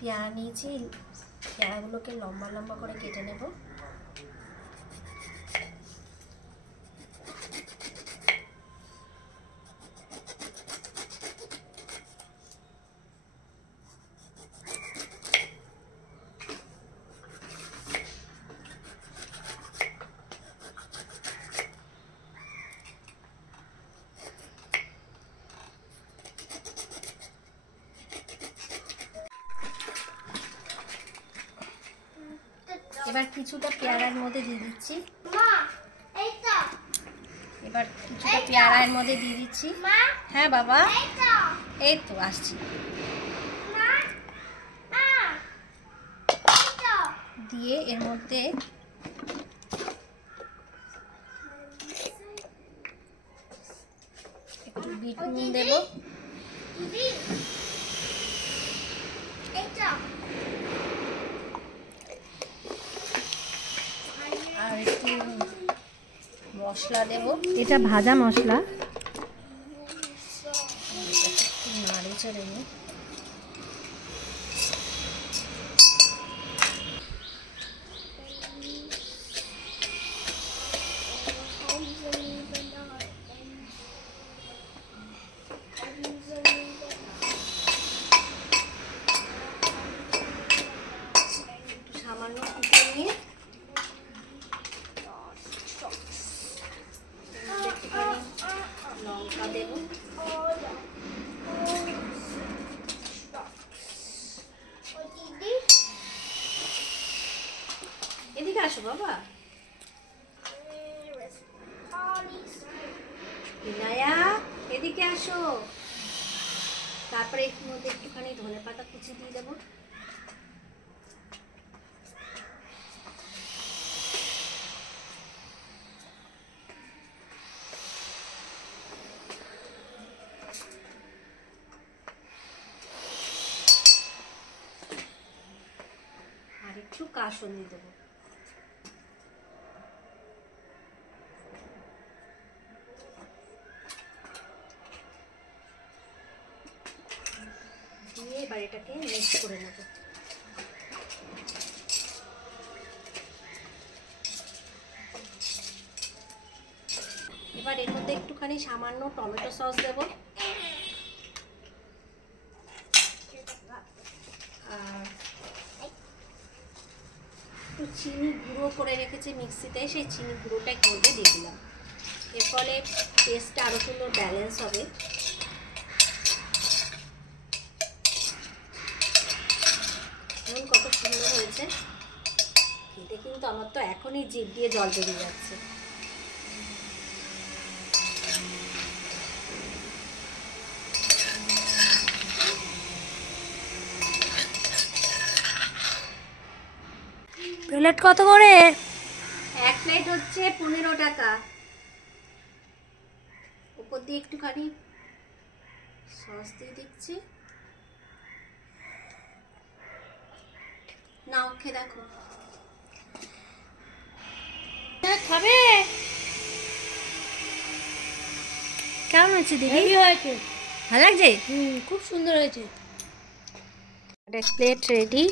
পেয়ারা নিয়েছি, পেয়ারাগুলোকে লম্বা লম্বা করে কেটে নেব। এবার কিছুটা পেয়ারার মধ্যে দিয়ে দিচ্ছি। এবার কিছুটা পেয়ারার মধ্যে দিয়ে দিচ্ছি। হ্যাঁ বাবা, এই তো আসছি। দিয়ে এর মধ্যে একটু বিট নুন দেব। আর একটু মশলা দেব, এটা ভাজা মশলা। একটু নাড়ে চড়ে নিই। একটু সামান্য কুচিয়ে নিয়ে লঙ্কা দেব। এদিকে আসো বাবা। বিনায়া এদিকে আসো। তারপরে এর মধ্যে একটুখানি ধনেপাতা কুচি দিয়ে দেবো। আর একটু কাসুন্দি দেবো। দিয়ে এবার এটাকে মিক্স করে নেব। এবার এর মধ্যে একটুখানি সামান্য টমেটো সস দেব। আর একটু চিনি গুঁড়ো করে রেখেছি মিক্সিতে, সেই চিনি গুঁড়োটা এর মধ্যে দিয়ে দিলাম। এর ফলে টেস্টটা আরও সুন্দর ব্যালেন্স হবে। এখন কত সুন্দর হয়েছে খেতে, কিন্তু আমার তো এখনই জিভ দিয়ে জল বেরিয়ে যাচ্ছে। প্লেট কত করে? এক প্লেট হচ্ছে 15 টাকা। উপর দিয়ে একটুখানি সস দিয়ে দিচ্ছি। নাও খেয়ে দেখো। খাবে? কেমন হয়েছে দিদি? হয়েছে, ভালো লাগছে। খুব সুন্দর হয়েছে। একটা প্লেট রেডি।